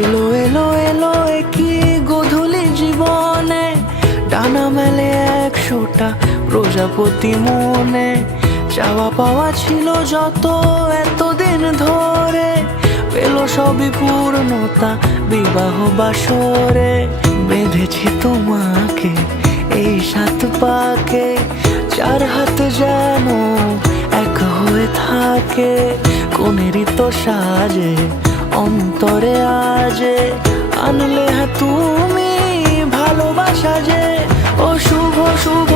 এলো এলো এলো কি গোধূলি জীবনে, ডানা মেলে 100টা প্রজাপতি মনে। চাওয়া পাওয়া ছিল যত এতদিন ধরে, পেল সবই পূর্ণতা বিবাহ বাসরে। বেঁধেছি তোমাকে এই 7 পাকে, 4 হাত যেন এক হয়ে থাকে। কোনেরই তো সাজে অন্তরে আজে, আনলে তুমি ভালোবাসা যে। ও শুভ শুভ